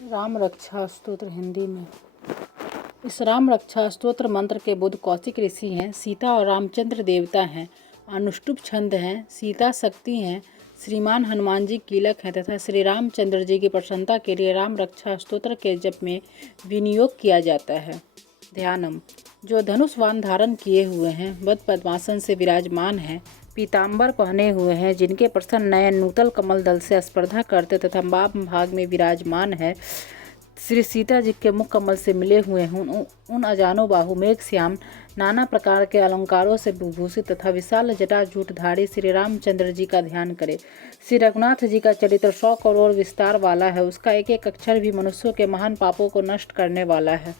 राम रक्षा स्तोत्र हिंदी में। इस राम रक्षा स्तोत्र मंत्र के बुध कौशिक ऋषि हैं, सीता और रामचंद्र देवता हैं, अनुष्टुप छंद हैं, सीता शक्ति हैं, श्रीमान हनुमान जी कीलक हैं तथा श्री रामचंद्र जी की प्रसन्नता के लिए राम रक्षा स्तोत्र के जप में विनियोग किया जाता है। ध्यानम। जो धनुष बाण धारण किए हुए हैं, वध पद्मासन से विराजमान हैं, पीताम्बर पहने हुए हैं, जिनके प्रसन्न नयन नूतल कमल दल से स्पर्धा करते तथा वाम भाग में विराजमान है, श्री सीता जी के मुख कमल से मिले हुए हैं, उन अजानो बाहु मेघ श्याम नाना प्रकार के अलंकारों से विभूषित तथा विशाल जटाजूटधारी श्री रामचंद्र जी का ध्यान करें। श्री रघुनाथ जी का चरित्र 100 करोड़ विस्तार वाला है, उसका एक एक अक्षर भी मनुष्यों के महान पापों को नष्ट करने वाला है।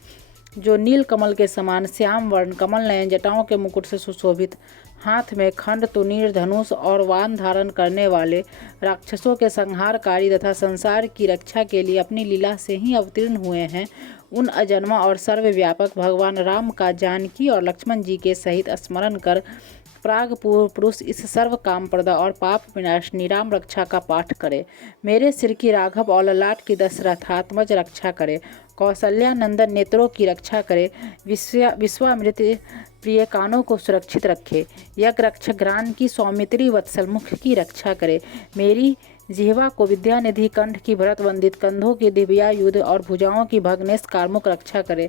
जो नील कमल के समान श्याम वर्ण, कमल नयन, जटाओं के मुकुट से सुशोभित, हाथ में खंड तुनीर धनुष और वान धारण करने वाले, राक्षसों के संहारकारी तथा संसार की रक्षा के लिए अपनी लीला से ही अवतीर्ण हुए हैं, उन अजन्मा और सर्वव्यापक भगवान राम का जानकी और लक्ष्मण जी के सहित स्मरण कर प्राग पूर्व पुरुष इस सर्व काम प्रदा और पाप विनाशनी राम रक्षा का पाठ करे। मेरे सिर की राघव और ललाट की दशरथात्मज रक्षा करे, कौशल्या नंदन नेत्रों की रक्षा करे, विश्वामित्र प्रिय कानों को सुरक्षित रखे, यज्ञ रक्षक घ्राण की सौमित्री वत्सल मुख की रक्षा करे, मेरी जिह्वा को विद्यानिधि कंठ की भरत वंदित कंधों की दिव्यायुध और भुजाओं की भग्नेश कार्मुक रक्षा करे,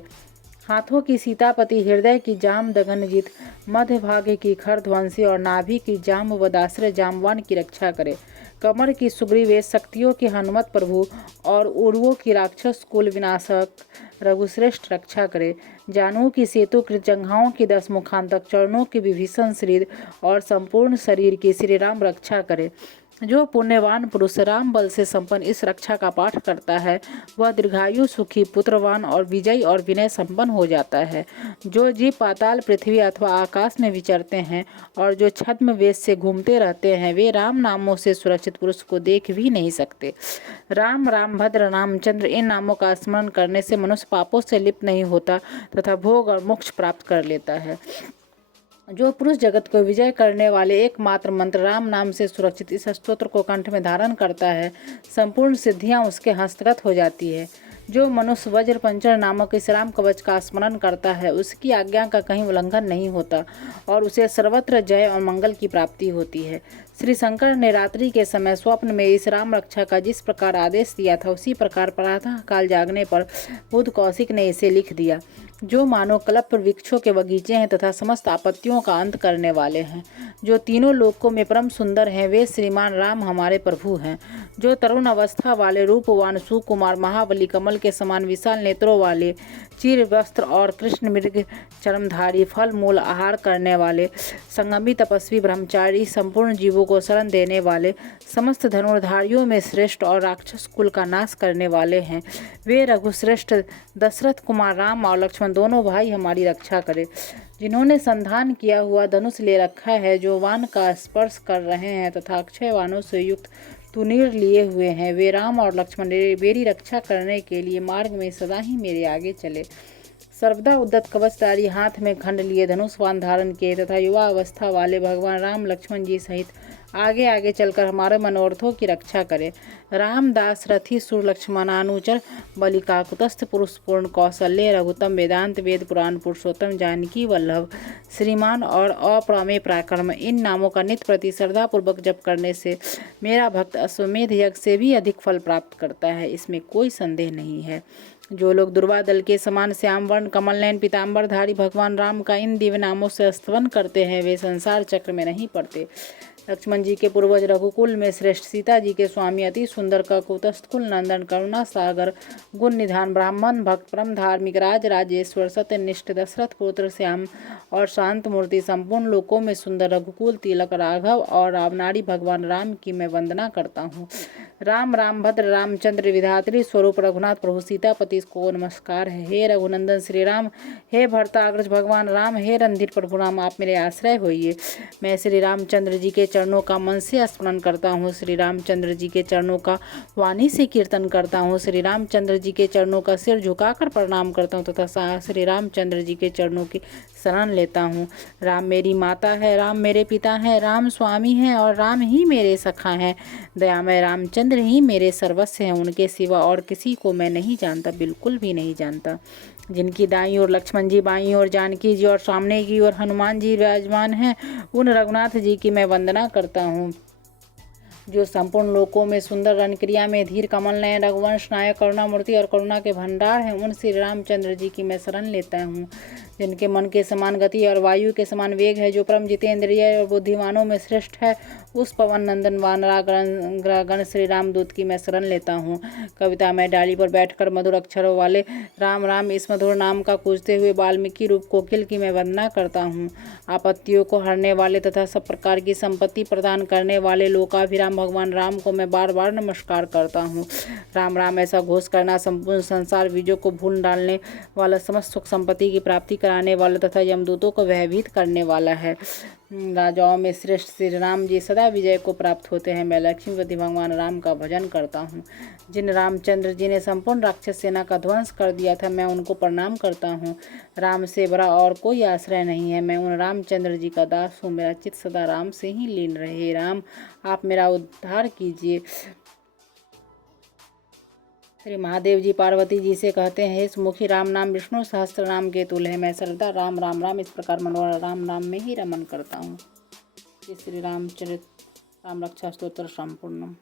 हाथों की सीतापति, हृदय की जाम दगनजीत, मध्य भाग की खरध्वंसी और नाभि की जाम वदाश्रय जामवान की रक्षा करे, कमर की सुग्रीवेश, शक्तियों की हनुमत प्रभु और उर्वों की राक्षस कुल विनाशक रघुश्रेष्ठ रक्षा करे, जानुओं की सेतु कृत, जंघाओं की 10 मुखांतक, चरणों की विभीषण श्रीर और संपूर्ण शरीर की श्री राम रक्षा करे। जो पुण्यवान पुरुष राम बल से संपन्न इस रक्षा का पाठ करता है, वह दीर्घायु, सुखी, पुत्रवान और विजयी और विनय संपन्न हो जाता है। जो जीव पाताल, पृथ्वी अथवा आकाश में विचरते हैं और जो छद्म वेश से घूमते रहते हैं, वे राम नामों से सुरक्षित पुरुष को देख भी नहीं सकते। राम, रामभद्र, रामचंद्र इन नामों का स्मरण करने से मनुष्य पापों से लिप्त नहीं होता तथा भोग और मोक्ष प्राप्त कर लेता है। जो पुरुष जगत को विजय करने वाले एकमात्र मंत्र राम नाम से सुरक्षित इस स्तोत्र को कंठ में धारण करता है, संपूर्ण सिद्धियां उसके हस्तगत हो जाती है। जो मनुष्य वज्र पंचर नामक इस राम कवच का स्मरण करता है, उसकी आज्ञा का कहीं उल्लंघन नहीं होता और उसे सर्वत्र जय और मंगल की प्राप्ति होती है। श्री शंकर ने रात्रि के समय स्वप्न में इस राम रक्षा का जिस प्रकार आदेश दिया था, उसी प्रकार प्रातः काल जागने पर बुध कौशिक ने इसे लिख दिया। जो मानो कल्प वृक्षों के बगीचे हैं तथा समस्त आपत्तियों का अंत करने वाले हैं, जो तीनों लोकों में परम सुंदर हैं, वे श्रीमान राम हमारे प्रभु हैं। जो तरुण अवस्था वाले, रूपवान, सुकुमार, महाबली, कमल के समान विशाल नेत्रों वाले, चीर वस्त्र और कृष्ण मृग चरमधारी, फल मूल आहार करने वाले, संगमी, तपस्वी, ब्रह्मचारी, संपूर्ण जीवों को शरण देने वाले, समस्त धनुर्धारियों में श्रेष्ठ और राक्षस कुल का नाश करने वाले हैं, वे रघुश्रेष्ठ दशरथ कुमार राम और लक्ष्मण दोनों भाई हमारी रक्षा करें। जिन्होंने संधान किया हुआ धनुष ले रखा है, जो वान का स्पर्श कर रहे हैं तथा अक्षय वानों से युक्त तुनीर लिए हुए हैं, वे राम और लक्ष्मण मेरी रक्षा करने के लिए मार्ग में सदा ही मेरे आगे चले। सर्वदा उद्दत कवचधारी, हाथ में खंड लिए धनुष बाण धारण किए तथा युवा अवस्था वाले भगवान राम लक्ष्मण जी सहित आगे आगे चलकर हमारे मनोरथों की रक्षा करे। रामदास रथी सुर लक्ष्मणानुचर, बलिका कुतस्थ पुरुष पूर्ण, कौशल्य रघुतम, वेदांत वेद पुराण पुरुषोत्तम, जानकी वल्लभ, श्रीमान और अप्रमेय पराक्रम, इन नामों का नित्य प्रति श्रद्धापूर्वक जप करने से मेरा भक्त अश्वमेध यज्ञ से भी अधिक फल प्राप्त करता है, इसमें कोई संदेह नहीं है। जो लोग दुर्वा दल के समान श्याम वर्ण, कमल नयन, पीताम्बरधारी भगवान राम का इन दिव्य नामों से स्तवन करते हैं, वे संसार चक्र में नहीं पड़ते। लक्ष्मण जी के पूर्वज, रघुकुल में श्रेष्ठ, सीता जी के स्वामी, अति सुंदर, कुतस्थकुल नंदन, करुणा सागर, गुण निधान, ब्राह्मण भक्त, परम धार्मिक, राज राजेश्वर, सत्यनिष्ठ, दशरथ पुत्र श्याम और शांत मूर्ति, संपूर्ण लोकों में सुंदर, रघुकुल तिलक, राघव और रामनारी भगवान राम की मैं वंदना करता हूँ। राम, रामभद्र, रामचंद्र विधात्री स्वरूप रघुनाथ प्रभु सीतापति को नमस्कार है। हे रघुनंदन श्री राम, हे भरताग्रज भगवान राम, हे रणधीर प्रभु राम, आप मेरे आश्रय होइए। मैं श्री रामचंद्र जी के चरणों का मन से स्मरण करता हूँ, श्री रामचंद्र जी के चरणों का वाणी से कीर्तन करता हूँ, श्री रामचंद्र जी के चरणों का सिर झुकाकर प्रणाम करता हूँ तथा श्री रामचंद्र जी के चरणों की शरण लेता हूँ। राम मेरी माता है, राम मेरे पिता हैं, राम स्वामी हैं और राम ही मेरे सखा हैं। दयामय रामचंद्र रामचंद्र ही मेरे सर्वस्व हैं, उनके सिवा और किसी को मैं नहीं जानता, बिल्कुल भी नहीं जानता। जिनकी दाईं ओर लक्ष्मण जी, बाईं ओर जानकी जी और सामने की ओर हनुमान जी विराजमान हैं, उन रघुनाथ जी की मैं वंदना करता हूँ। जो संपूर्ण लोकों में सुंदर रनक्रिया में धीर कमल नयन रघुवंश नायक करुणामूर्ति और करुणा के भंडार हैं, उन श्री रामचंद्र जी की मैं शरण लेता हूँ। जिनके मन के समान गति और वायु के समान वेग है, जो परम जितेंद्रिय और बुद्धिमानों में श्रेष्ठ है, उस पवन नंदन वानरागण श्री रामदूत की मैं शरण लेता हूँ। कविता में डाली पर बैठकर मधुर अक्षरों वाले राम राम इस मधुर नाम का पूजते हुए वाल्मीकि रूप कोकिल की मैं वंदना करता हूँ। आपत्तियों को हरने वाले तथा सब प्रकार की संपत्ति प्रदान करने वाले लोकाभिराम भगवान राम को मैं बार बार नमस्कार करता हूँ। राम राम ऐसा घोष करना संपूर्ण संसार बीजों को भूल डालने वाला, समस्त सुख संपत्ति की प्राप्ति कराने वाला तथा यमदूतों को भयभीत करने वाला है। राजाओं में श्रेष्ठ श्री राम जी सदा विजय को प्राप्त होते हैं। मैं लक्ष्मीपति भगवान राम का भजन करता हूँ। जिन रामचंद्र जी ने संपूर्ण राक्षस सेना का ध्वंस कर दिया था, मैं उनको प्रणाम करता हूँ। राम से बड़ा और कोई आश्रय नहीं है। मैं उन रामचंद्र जी का दास हूँ। मेरा चित्त सदा राम से ही लीन रहे। राम, आप मेरा उद्धार कीजिए। श्री महादेव जी पार्वती जी से कहते हैं, इस मुखी राम नाम विष्णु सहस्त्र नाम के तुल्य है। मैं सर्वदा राम राम राम इस प्रकार मनोहर राम नाम में ही रमन करता हूँ। श्री रामचरित राम रक्षा स्तोत्र संपूर्णम।